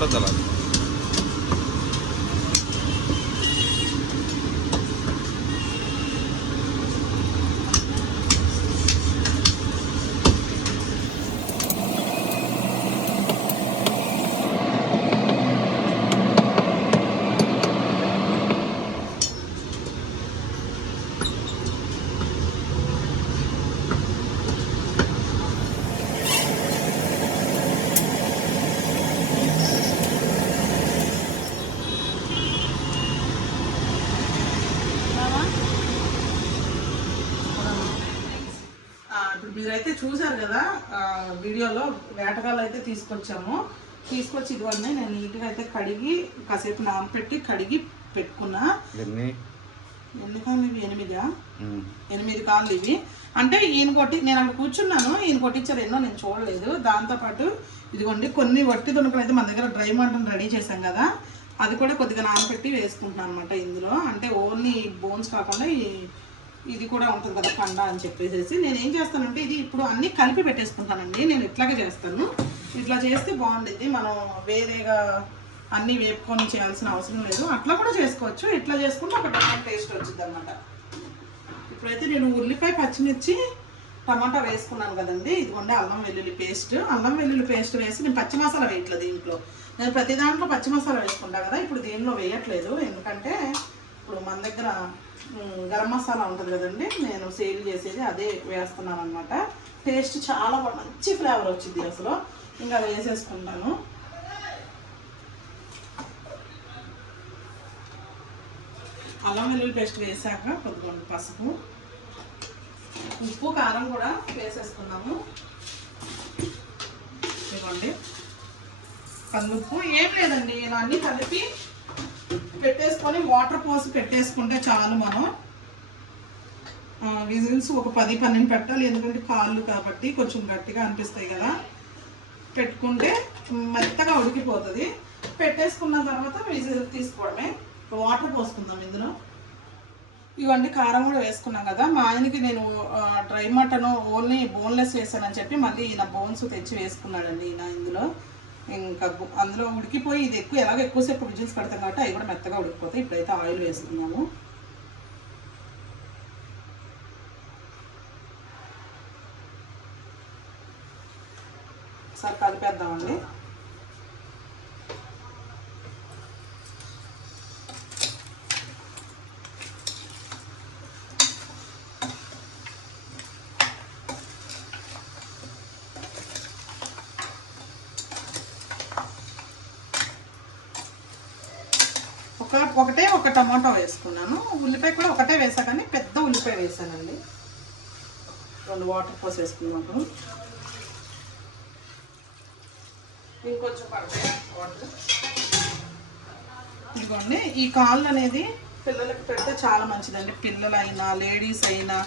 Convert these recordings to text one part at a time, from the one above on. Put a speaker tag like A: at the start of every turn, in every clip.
A: మొక్కలు కొట్టద్దు అలా
B: ఆ, ఇప్పుడు మీరైతే చూసారు కదా వీడియోలో వేటగాళ్ళు అయితే తీసుకొచ్చాము. తీసుకొచ్చి ఇదివన్నీ నేను నీట్గా అయితే కడిగి కాసేపు నానపెట్టి కడిగి పెట్టుకున్నా. ఎన్ని కాళ్ళు ఇవి ఎనిమిదా. ఎనిమిది కాళ్ళు ఇవి. అంటే ఈయన కొట్టి నేను అక్కడ కూర్చున్నాను ఈయన కొట్టించారు ఎన్నో నేను చూడలేదు. దాంతోపాటు ఇదిగోండి కొన్ని వట్టి దుణుకులు అయితే మన దగ్గర డ్రై మటన్ రెడీ చేశాం కదా అది కూడా కొద్దిగా నానబెట్టి వేసుకుంటున్నాను అనమాట ఇందులో. అంటే ఓన్లీ బోన్స్ కాకుండా ఈ- ఇది కూడా ఉంటుంది కదా పండ అని చెప్పేసి నేను ఏం చేస్తానంటే ఇది ఇప్పుడు అన్నీ కలిపి పెట్టేసుకుంటానండి. నేను ఇట్లాగే చేస్తాను. ఇట్లా చేస్తే బాగుండిద్ది. మనం వేరేగా అన్నీ వేపుకొని చేయాల్సిన అవసరం లేదు. అట్లా కూడా చేసుకోవచ్చు. ఇట్లా చేసుకుంటే ఒక డిఫరెంట్ టేస్ట్ వచ్చింది అనమాట ఇప్పుడైతే నేను ఉల్లిపాయ పచ్చిమిర్చి టమాటా వేసుకున్నాను కదండి. ఇదిగోండి అల్లం వెల్లుల్లి పేస్ట్. అల్లం వెల్లుల్లి పేస్ట్ వేసి నేను పచ్చి మసాలా వేయట్లేదు దీంట్లో. నేను ప్రతి దాంట్లో పచ్చి మసాలా వేసుకుంటా కదా. ఇప్పుడు దీనిలో వేయట్లేదు. ఎందుకంటే దగ్గర గరం మసాలా ఉంటుంది కదండి నేను సేల్ చేసేది అదే వేస్తున్నాను అనమాట టేస్ట్ చాలా మంచి ఫ్లేవర్ వచ్చింది అసలు. ఇంకా అది వేసేసుకుంటాను. అల్లం వెల్లుల్లి పేస్ట్ వేసాక కొద్దిగా పసుపు. ఉప్పు కారం కూడా వేసేసుకున్నాము. ఇవ్వండి కందుప్పు ఏం లేదండి ఇలా అన్నీ కలిపి పెట్టేసుకొని వాటర్ పోసి పెట్టేసుకుంటే చాలు మనం. విజిల్స్ ఒక పది పన్నెండు పెట్టాలి ఎందుకంటే కాళ్ళు కాబట్టి కొంచెం గట్టిగా అనిపిస్తాయి కదా. పెట్టుకుంటే మెత్తగా ఉడికిపోతుంది. పెట్టేసుకున్న తర్వాత విజిల్ తీసుకోవడమే. వాటర్ పోసుకుందాం ఇందులో. ఇవన్నీ కారం కూడా వేసుకున్నాం కదా. మా ఆయనకి నేను డ్రై మటన్ ఓన్లీ బోన్లెస్ వేసానని చెప్పి మళ్ళీ ఈయన బోన్స్ తెచ్చి వేసుకున్నాడండి ఈయన ఇందులో. ఇంకా అందులో ఉడికిపోయి ఇది ఎక్కువ ఎలాగో ఎక్కువసేపు విజిల్స్ పెడతాం కాబట్టి అవి కూడా మెత్తగా ఉడికిపోతాయి. ఇప్పుడైతే ఆయిల్ వేసుకున్నాము ఒకసారి కలిపేద్దామండి ఒక ఒకటే ఒక టమాటో వేసుకున్నాను. ఉల్లిపాయ కూడా ఒకటే వేసా కానీ పెద్ద ఉల్లిపాయ వేసానండి. రెండు వాటర్ పోసేసుకున్నాము ఇంకొంచెం పడతాయి వాటర్? ఇదిగోండి ఈ కాళ్ళు అనేది పిల్లలకి పెడితే చాలా మంచిదండి. పిల్లలైనా లేడీస్ అయినా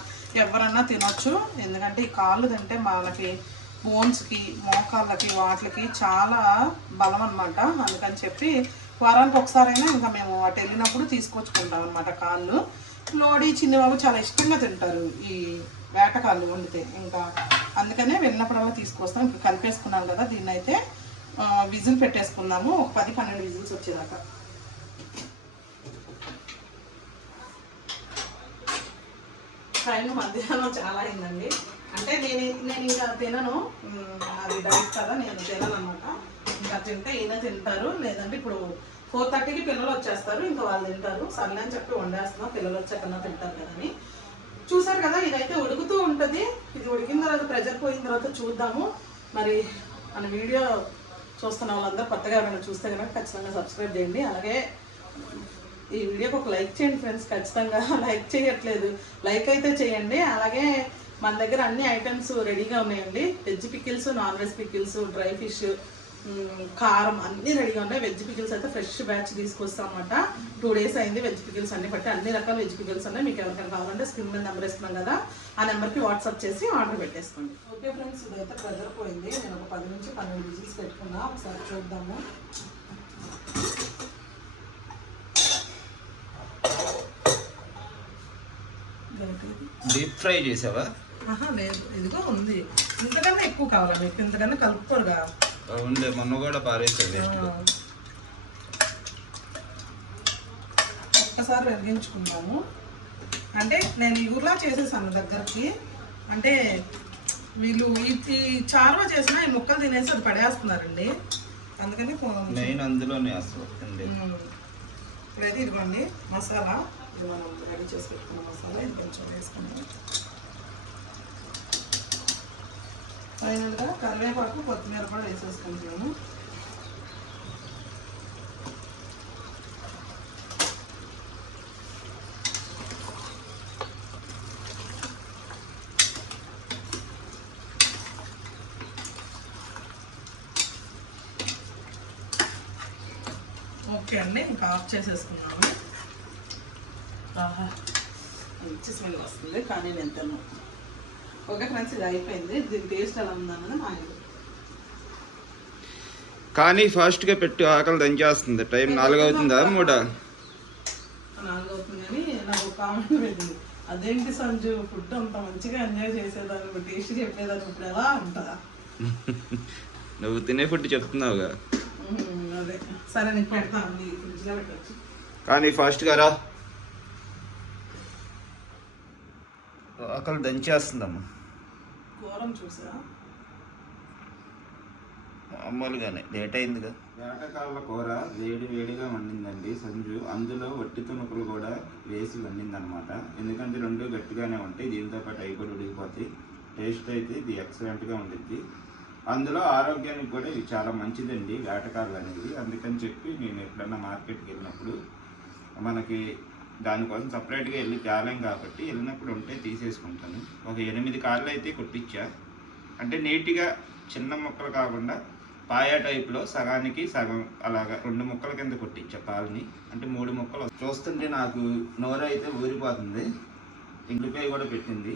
B: ఎవరన్నా తినొచ్చు. ఎందుకంటే ఈ కాళ్ళు తింటే వాళ్ళకి బోన్స్కి మోకాళ్ళకి వాటికి చాలా బలం అనమాట అందుకని చెప్పి వారానికి ఒకసారైనా ఇంకా మేము అటు వెళ్ళినప్పుడు తీసుకొచ్చుకుంటాం అనమాట కాళ్ళు. లోడి చిన్నబాబు చాలా ఇష్టంగా తింటారు ఈ వేటకాళ్ళు వండితే. ఇంకా అందుకనే వెళ్ళినప్పుడల్లా తీసుకొస్తాం. ఇప్పుడు కలిపేసుకున్నాం కదా దీన్ని అయితే విజిల్ పెట్టేసుకున్నాము ఒక పది పన్నెండు విజిల్స్ వచ్చేదాకా. టైం మధ్యాహ్నం చాలా అయిందండి. అంటే నేను నేను ఇంకా తినను. అది డైట్ కదా నేను తినను అనమాట ఇంకా తింటే ఈయన తింటారు. లేదంటే ఇప్పుడు ఫోర్ థర్టీకి పిల్లలు వచ్చేస్తారు ఇంకా వాళ్ళు తింటారు. సర్లే అని చెప్పి వండేస్తున్నాం పిల్లలు వచ్చాకన్నా తింటారు కదని చూసారు కదా ఇదైతే ఉడుకుతూ ఉంటుంది. ఇది ఉడికిన తర్వాత ప్రెజర్ పోయిన తర్వాత చూద్దాము. మరి మన వీడియో చూస్తున్న వాళ్ళందరూ కొత్తగా ఏమైనా చూస్తే కనుక ఖచ్చితంగా సబ్స్క్రైబ్ చేయండి. అలాగే ఈ వీడియోకి ఒక లైక్ చేయండి ఫ్రెండ్స్. ఖచ్చితంగా లైక్ చేయట్లేదు. లైక్ అయితే చేయండి. అలాగే మన దగ్గర అన్ని ఐటమ్స్ రెడీగా ఉన్నాయండి. Veg pickles non veg pickles dry fish కారం అన్నీ రెడీగా ఉన్నాయి. వెజ్ పికిల్స్ అయితే ఫ్రెష్ బ్యాచ్ తీసుకొస్తాం అనమాట టూ డేస్ అయింది వెజ్ పికిల్స్ అన్ని బట్టి అన్ని రకాల వెజ్ పికిల్స్ ఉన్నాయి. మీకు ఎవరికైనా కావాలంటే స్క్రీన్ మీద నెంబర్ ఇస్తున్నాం కదా ఆ నెంబర్కి వాట్సాప్ చేసి ఆర్డర్ పెట్టేసుకోండి. ఓకే ఫ్రెండ్స్ ఇదైతే ప్రెజర్ పోయింది. నేను ఒక పది నుంచి పన్నెండు విజిల్స్ పెట్టుకున్నా. ఒకసారి చూద్దాము.
A: డీప్ ఫ్రై చేసావా?
B: ఆహా లేదు. ఇదిగో ఉంది. ఇంతకన్నా ఎక్కువ కావాలా మీకు? ఇంతకన్నా కలుపుకోరుగా
A: ఉండే మొన్న కూడా పారేసాడు వేస్ట్
B: ఒక్కసారి వెలిగించుకుంటాము అంటే నేను ఈ ఊర్లా చేసేసాను దగ్గరికి. అంటే వీళ్ళు ఈ చారువ చేసిన ఈ ముక్కలు తినేసి అది పడేస్తున్నారండి. అందుకని
A: మెయిన్ అందులోనే అసలు.
B: ఇప్పుడైతే ఇదిగోండి మసాలా. ఇది మనం రెడీ చేసి పెట్టుకున్న మసాలా. ఇది కొంచెం వేసుకున్నాం ఫైనల్గా కరివేపాకు కొత్తిమీర కూడా వేసేసుకుంటున్నాము ఓకే అండి ఇంకా ఆఫ్ చేసేసుకున్నాము. ఆహా మంచి స్మెల్ వస్తుంది కానీ నేను తిన్నాను ఓకే ఫ్రెండ్స్ ఇది అయిపోయింది. దీని టేస్ట్ ఎలా ఉందన్నది ఇది
A: కానీ ఫాస్ట్గా పెట్టు ఆకలి దంచేస్తుంది. టైం నాలుగు అవుతుందా మూడా?
B: నాలుగు అవుతుంది కానీ నాకు కామెంట్ పెట్టింది అదేంటి సంజు ఫుడ్ అంత మంచిగా ఎంజాయ్ చేసేదాన్ని టేస్ట్ చెప్పేదాన్ని ఇప్పుడు ఎలా ఉంటుందా
A: నువ్వు తినే ఫుడ్ చెప్తున్నావుగా.
B: అదే. సరే నీకు పెడతాను
A: కానీ ఫాస్ట్గా రా. ఆకలి దంచేస్తుందమ్మా.
B: ఘోరం చూసా?
A: మామూలుగానే లేట్ అయిందిగా. వేటకాళ్ళ కూర వేడి వేడిగా వండిందండి సంజు. అందులో వట్టి తుణుకులు కూడా వేసి వండిందనమాట ఎందుకంటే రెండు గట్టిగానే ఉంటాయి దీంతో పాటు అవి కూడా ఉడికిపోతాయి. టేస్ట్ అయితే ఇది ఎక్సలెంట్గా ఉండిద్ది. అందులో ఆరోగ్యానికి కూడా ఇది చాలా మంచిదండి వేటకాళ్ళు అనేది అందుకని చెప్పి నేను ఎప్పుడన్నా మార్కెట్కి వెళ్ళినప్పుడు మనకి దానికోసం సపరేట్గా వెళ్ళి తేలేం కాబట్టి వెళ్ళినప్పుడు ఉంటే తీసేసుకుంటాను. ఒక ఎనిమిది కార్లు అయితే కొట్టించా అంటే నీట్గా చిన్న ముక్కలు కాకుండా పాయా టైప్లో సగానికి సగం అలాగా రెండు ముక్కల కింద కొట్టించా పాలని. అంటే మూడు ముక్కలు చూస్తుంటే నాకు నోరు అయితే ఊరిపోతుంది. ఇంగ్లిపాయ కూడా పెట్టింది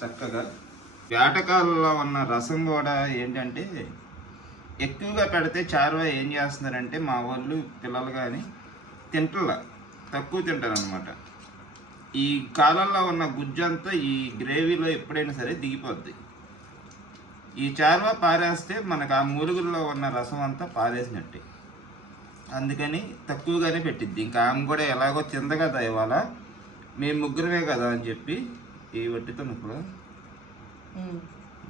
A: చక్కగా. వేటకాలలో ఉన్న రసం కూడా ఏంటంటే ఎక్కువగా పెడితే చారువా ఏం చేస్తున్నారంటే మా వాళ్ళు పిల్లలు కానీ తింటల. తక్కువ తింటారు అనమాట ఈ కాలంలో ఉన్న గుజ్జంతా ఈ గ్రేవీలో ఎప్పుడైనా సరే దిగిపోద్ది. ఈ చారువా పారేస్తే మనకు ఆ మూలుగుల్లో ఉన్న రసం అంతా పారేసినట్టే. అందుకని తక్కువగానే పెట్టిద్ది. ఇంకా ఆమె కూడా ఎలాగో తింద కదా ఇవాళ. మేము ముగ్గురమే కదా అని చెప్పి ఈ వట్టితో ముక్కలు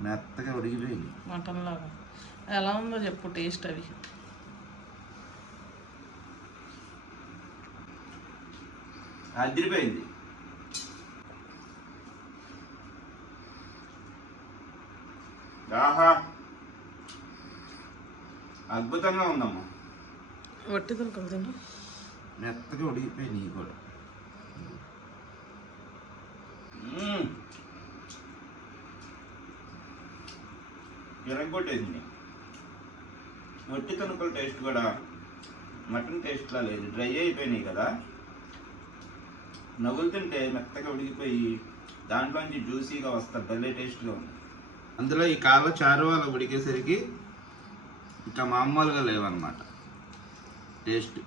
A: మెత్తగా ఉడికిపోయింది
B: మటన్ లాగా ఎలా ఉందో చెప్పు టేస్ట్ అవి.
A: అదిరిపోయింది. ఆహా. అద్భుతంగా ఉందమ్మా.
B: వట్టి తులకలు తిను
A: మెత్తగా ఉడికిపోయింది ఇవి కూడా. ఎరగొట్టేసింది వట్టి తణుకుల టేస్ట్ కూడా మటన్ టేస్ట్లా లేదు. డ్రై అయిపోయినాయి కదా. నవ్వులుతుంటే మెత్తగా ఉడికిపోయి దాంట్లోంచి జ్యూసీగా వస్తా భలే టేస్ట్గా ఉంది. అందులో ఈ కాళ్ళ చారు వాళ్ళ ఉడికేసరికి ఇంకా మామూలుగా లేవన్నమాట. టేస్ట్.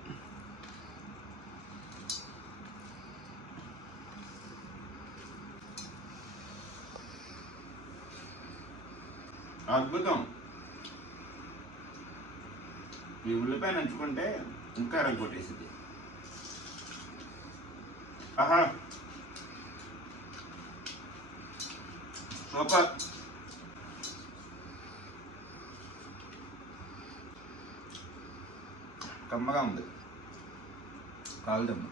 A: అద్భుతం. ఈ ఉల్లిపాయ నంచుకుంటే ఇంకా రగ్గొట్టేసింది ఆహా సూపర్ కమ్మగా ఉంది కాలుదమ్మ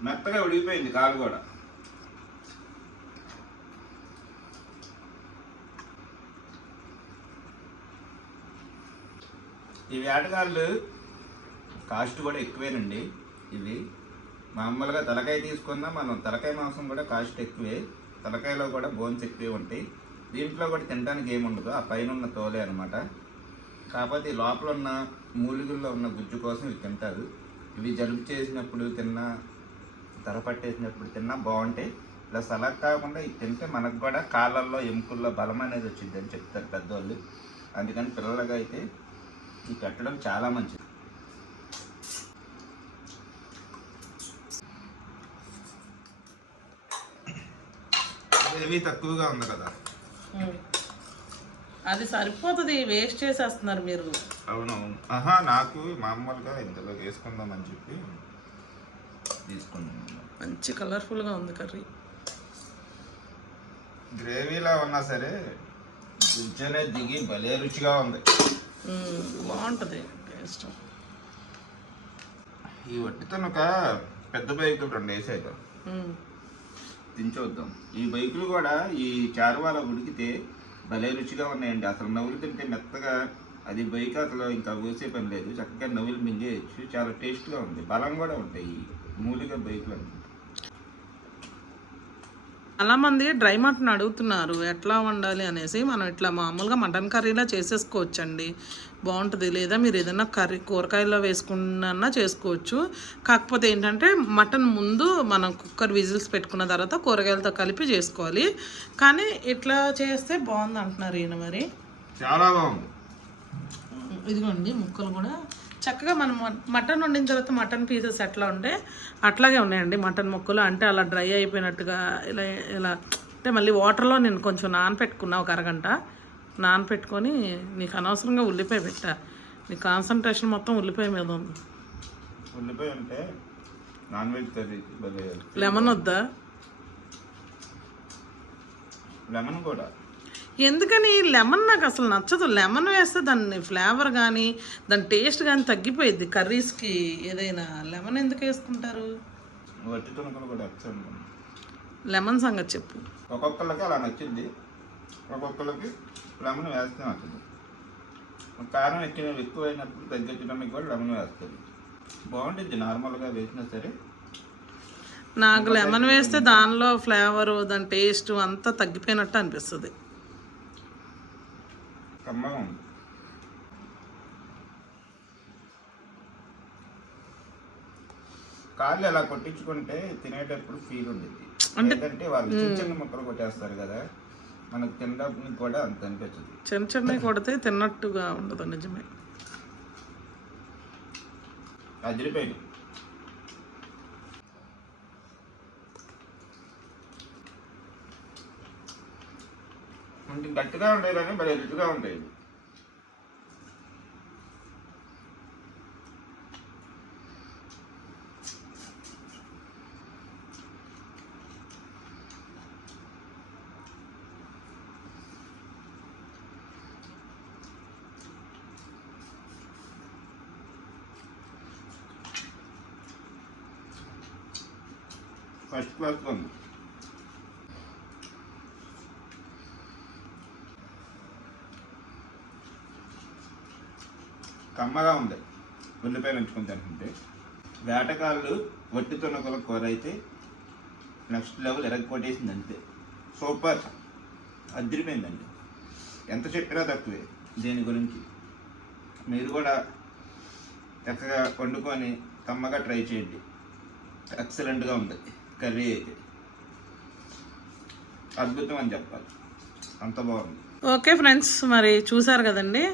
A: మెత్తగా ఉడికిపోయింది కాలు కూడా ఈ వేటగాళ్ళు కాస్ట్ కూడా ఎక్కువేనండి ఇవి. మామూలుగా తలకాయ తీసుకున్నా మనం తలకాయ మాంసం కూడా కాస్ట్ ఎక్కువే. తలకాయలో కూడా బోన్స్ ఎక్కువే ఉంటాయి. దీంట్లో కూడా తినడానికి ఏముండదు ఆ పైన ఉన్న తోలే అనమాట కాకపోతే లోపల ఉన్న మూలిగుల్లో ఉన్న గుజ్జు కోసం ఇవి తింటారు. ఇవి జలుబు చేసినప్పుడు తిన్నా తల పట్టేసినప్పుడు తిన్నా బాగుంటాయి. ప్లస్ అలా కాకుండా ఇవి తింటే మనకు కూడా కాళ్ళల్లో ఎముకల్లో బలం అనేది వచ్చిందని చెప్తారు పెద్దవాళ్ళు అందుకని పిల్లలుగా అయితే ఈ కట్టడం చాలా మంచిది. గ్రేవీ తక్కువగా ఉంది కదా.
B: అది సరిపోతుంది వేస్ట్ చేసేస్తున్నారు మీరు.
A: అవును ఆహా నాకు మామూలుగా ఇంతలో వేసుకుందామని చెప్పి తీసుకుందాం
B: మంచి కలర్ఫుల్గా ఉంది కర్రీ.
A: గ్రేవీలా ఉన్నా సరే దించనే దిగి భలే రుచిగా ఉంది.
B: బాగుంటుంది. టేస్ట్.
A: ఈ వట్టితను ఒక పెద్ద బైకులు రెండు వేసాయి. దించొద్దాం ఈ బైకులు కూడా ఈ చారువాల ఉడికితే భలే రుచిగా ఉన్నాయండి. అసలు నవ్వులు తింటే మెత్తగా అది బైక్ అసలు ఇంకా ఊసే పని లేదు. చక్కగా నవ్వులు మింగేయచ్చు. చాలా టేస్ట్గా ఉంది. బలం కూడా ఉంటాయి మూలిగా బైకులు అన్నమాట
B: చాలా మంది డ్రై మటన్ అడుగుతున్నారు ఎట్లా వండాలి అనేసి. మనం ఇట్లా మామూలుగా మటన్ కర్రీలా చేసేసుకోవచ్చండి. బాగుంటుంది. లేదా మీరు ఏదైనా కర్రీ కూరగాయల్లో వేసుకున్నా చేసుకోవచ్చు. కాకపోతే ఏంటంటే మటన్ ముందు మనం కుక్కర్ విజిల్స్ పెట్టుకున్న తర్వాత కూరగాయలతో కలిపి చేసుకోవాలి. కానీ ఇట్లా చేస్తే బాగుంది అంటున్నారు ఈయన మరి.
A: చాలా బాగుంది.
B: ఇదిగోండి ముక్కలు కూడా చక్కగా మనం మటన్ వండిన తర్వాత మటన్ పీసెస్ ఎట్లా ఉంటే అట్లాగే ఉన్నాయండి మటన్ ముక్కలు. అంటే అలా డ్రై అయిపోయినట్టుగా ఇలా ఇలా అంటే మళ్ళీ వాటర్లో నేను కొంచెం నానపెట్టుకున్నా ఒక అరగంట. నానపెట్టుకొని నీకు అనవసరంగా ఉల్లిపాయ పెట్టా. నీ కాన్సన్ట్రేషన్ మొత్తం ఉల్లిపాయ మీద ఉంది.
A: ఉల్లిపాయ అంటే నాన్ వెజ్
B: లెమన్ వద్దా?
A: లెమన్ కూడా.
B: ఎందుకని లెమన్ నాకు అసలు నచ్చదు. లెమన్ వేస్తే దాని ఫ్లేవర్ కానీ దాని టేస్ట్ కానీ తగ్గిపోయిద్ది. కర్రీస్కి ఏదైనా లెమన్ ఎందుకు వేసుకుంటారు? లెమన్ సంగతి చెప్పు.
A: ఒక్కొక్కరికి అలా నచ్చింది. ఒక్కొక్కరికి లెమన్ వేస్తే నచ్చదు. కారం ఎక్కువ ఎక్కువైనప్పుడు తగ్గించడానికి కూడా లెమన్ వేస్తుంది బాగుంటుంది నార్మల్గా వేసినా సరే.
B: నాకు లెమన్ వేస్తే దానిలో ఫ్లేవర్ దాని టేస్ట్ అంతా తగ్గిపోయినట్టు అనిపిస్తుంది.
A: ఉంది కాళ్ళు అలా కొట్టించుకుంటే తినేటప్పుడు ఫీల్ ఉండిద్ది ఎందుకంటే వాళ్ళు చిన్న చిన్న ముక్కలు కొట్టేస్తారు కదా మనకు తినడానికి కూడా అంత అనిపించదు.
B: చిన్న చిన్నవి కొడితే తిన్నట్టుగా ఉండదు నిజమే.
A: అదిరిపోయింది. కొంచెం గట్టిగా ఉండేదని మరి ఎదుటిగా ఉండేది ఉంటాయి ఫస్ట్ క్లాస్ ఉంది కమ్మగా ఉంది. ఉల్లిపాయ ఉంచుకొని తింటుంటే వేటకాళ్ళు వట్టి తొనకల కూర అయితే నెక్స్ట్ లెవెల్ ఎరగ కొట్టేసింది అంతే. సూపర్. అదిరిపోయిందండి. ఎంత చెప్పినా తక్కువే దీని గురించి. మీరు కూడా చక్కగా వండుకొని కమ్మగా ట్రై చేయండి. ఎక్సలెంట్గా ఉంది. కర్రీ అయితే. అద్భుతం అని చెప్పాలి. అంత బాగుంది.
B: ఓకే ఫ్రెండ్స్ మరి చూసారు కదండి?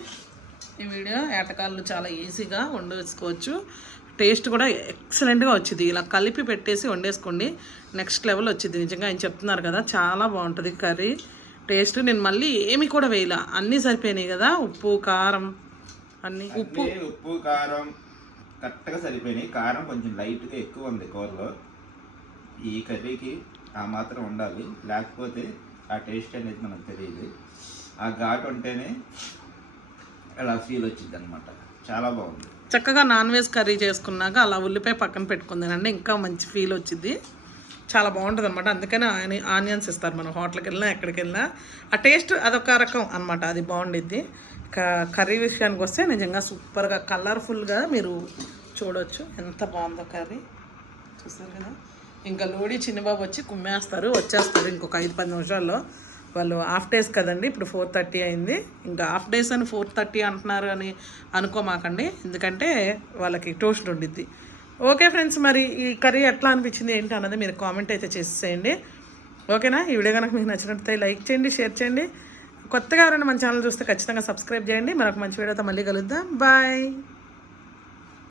B: ఈ వీడియో ఏటకాళ్ళు చాలా ఈజీగా వండేసుకోవచ్చు. టేస్ట్ కూడా ఎక్సలెంట్గా వచ్చింది. ఇలా కలిపి పెట్టేసి వండేసుకోండి. నెక్స్ట్ లెవెల్ వచ్చింది. నిజంగా ఆయన చెప్తున్నారు కదా చాలా బాగుంటుంది కర్రీ. టేస్ట్ నేను మళ్ళీ ఏమి కూడా వేయలా. అన్నీ సరిపోయినాయి కదా ఉప్పు కారం అన్నీ ఉప్పు.
A: ఉప్పు కారం కరెక్ట్గా సరిపోయినాయి. కారం కొంచెం లైట్గా ఎక్కువ ఉంది కూరలో. ఈ కర్రీకి ఆ మాత్రం ఉండాలి. లేకపోతే ఆ టేస్ట్ అనేది మనకు తెలియదు. ఆ ఘాటు ఉంటేనే అలా ఫీల్ వచ్చింది అనమాట చాలా బాగుంది.
B: చక్కగా నాన్ వెజ్ కర్రీ చేసుకున్నాక అలా ఉల్లిపాయ పక్కన పెట్టుకుందానండి. ఇంకా మంచి ఫీల్ వచ్చింది. చాలా బాగుంటుంది అనమాట అందుకనే ఆని ఆనియన్స్ ఇస్తారు మనం హోటల్కి వెళ్ళినా ఎక్కడికి వెళ్ళినా ఆ టేస్ట్ అదొక రకం అనమాట అది బాగుండిద్ది. క- కర్రీ విషయానికి వస్తే నిజంగా సూపర్గా కలర్ఫుల్గా మీరు చూడొచ్చు. ఎంత బాగుందో కర్రీ. చూస్తారు కదా? ఇంకా లోడి చిన్నబాబు వచ్చి కుమ్మేస్తారు వచ్చేస్తారు ఇంకొక ఐదు పది నిమిషాల్లో. వాళ్ళు హాఫ్ డేస్ కదండి ఇప్పుడు ఫోర్ థర్టీ అయింది. ఇంకా హాఫ్ డేస్ అని ఫోర్ థర్టీ అంటున్నారు అని అనుకోమాకండి. ఎందుకంటే వాళ్ళకి టోస్ట్ ఉండిద్ది. ఓకే ఫ్రెండ్స్ మరి ఈ కర్రీ ఎట్లా అనిపించింది ఏంటి అన్నది మీరు కామెంట్ అయితే చేసేయండి. ఓకేనా ఈ వీడియో కనుక మీకు నచ్చినట్లయితే లైక్ చేయండి షేర్ చేయండి. కొత్తగా ఎవరైనా మన ఛానల్ చూస్తే ఖచ్చితంగా సబ్స్క్రైబ్ చేయండి. మరొక మంచి వీడియోతో మళ్ళీ కలుద్దాం. బాయ్